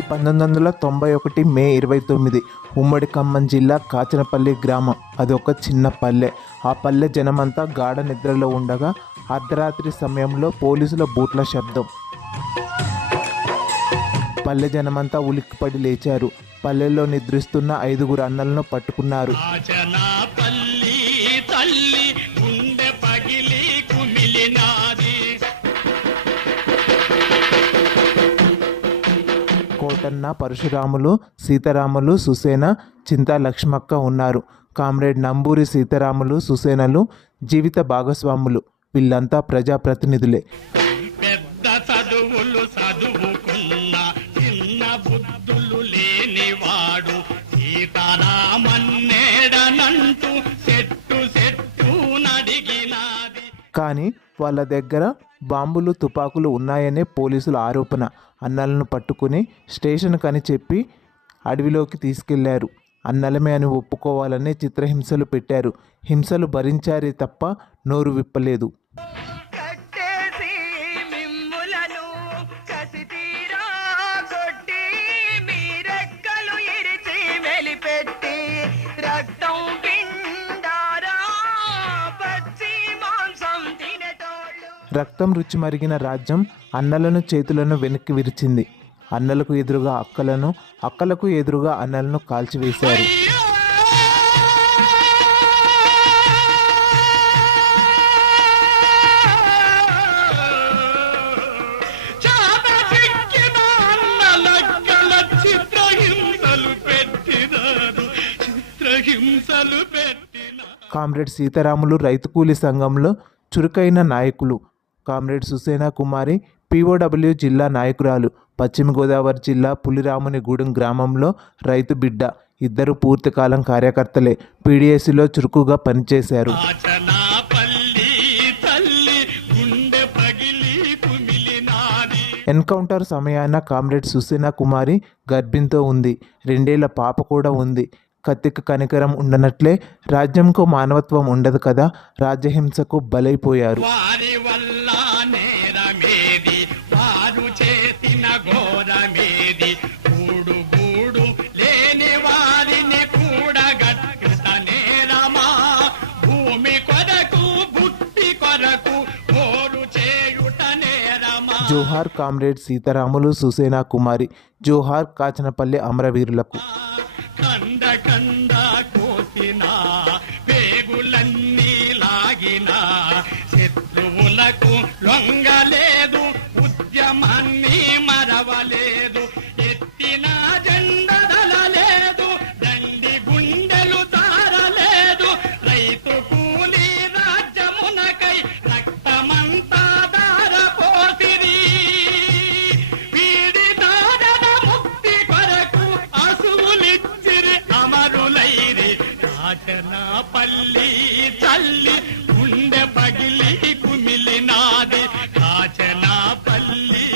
పంతొమ్మిది వందల తొంభై ఒకటి మే ఇరవై తొమ్మిది ఉమ్మడి ఖమ్మం జిల్లా కాచనపల్లి గ్రామం. అది ఒక చిన్న పల్లె. ఆ పల్లె జనమంతా గాఢ నిద్రలో ఉండగా అర్ధరాత్రి సమయంలో పోలీసుల బూట్ల శబ్దం. పల్లె జనమంతా ఉలిక్కిపడి లేచారు. పల్లెల్లో నిద్రిస్తున్న ఐదుగురు అన్నలను పట్టుకున్నారు. కోటన్న పరశురాములు సీతారాములు సుసేన చింతా లక్ష్మక్క ఉన్నారు. కామ్రేడ్ నంబూరి సీతారాములు సుసేనలు జీవిత భాగస్వాములు. వీళ్ళంతా ప్రజాప్రతినిధులే. పెద్ద చదువులు చదువుకున్న చిన్న బుద్ధులు లేనివాడు. సీతారామన్నేడనంటూ చెట్టు చెట్టు నడిగినాది. కానీ వాళ్ళ దగ్గర బాంబులు తుపాకులు ఉన్నాయనే పోలీసుల ఆరోపణ. అన్నలను పట్టుకుని స్టేషన్ కని చెప్పి అడవిలోకి తీసుకెళ్ళారు. అన్నలమే అని ఒప్పుకోవాలనే చిత్రహింసలు పెట్టారు. హింసలు భరించారే తప్ప నోరు విప్పలేదు. రక్తం రుచి మరిగిన రాజ్యం అన్నలను చేతులను వెనక్కి విరిచింది. అన్నలకు ఎదురుగా అక్కలను అక్కలకు ఎదురుగా అన్నలను కాల్చివేశారు. కామ్రేడ్ సీతారాములు రైతు కూలీ సంఘంలో చురుకైన నాయకులు కామ్రేడ్ సుసేనా కుమారి పిఓడబ్ల్యూ జిల్లా నాయకురాలు. పశ్చిమ గోదావరి జిల్లా పులిరామునిగూడెం గ్రామంలో రైతు బిడ్డ ఇద్దరు పూర్తికాలం కార్యకర్తలే పీడిఎస్సిలో చురుకుగా పనిచేశారు. ఎన్కౌంటర్ సమయాన కామ్రేడ్ సుసేనా కుమారి గర్భింతో ఉంది. రెండేళ్ళ పాప కూడా ఉంది. కత్తికి కనికరం ఉండనట్లే రాజ్యంకు మానవత్వం ఉండదు కదా రాజ్యహింసకు బలైపోయారు. వారి వల్ల నేరమేది వారు చేసిన ఘోరమేది? గూడు గూడు లేని వారిని కూడగట్ట నేరమా భూమి కొరకు బుట్టి కొరకు కోరు చేయుట నేరమా జోహార్ కామ్రేడ్ సీతారాములు సుసేనా కుమారి జోహార్ కాచనపల్లి అమరవీరులకు. కంద కంద కోసిన పేగులన్నీ లాగిన శత్రువులకు లొంగలేదు ఉద్యమాన్ని మరవలేదు. పక్కన పల్లి తల్లి గుండె పగిలి కుమిలినాది కాచనా పల్లి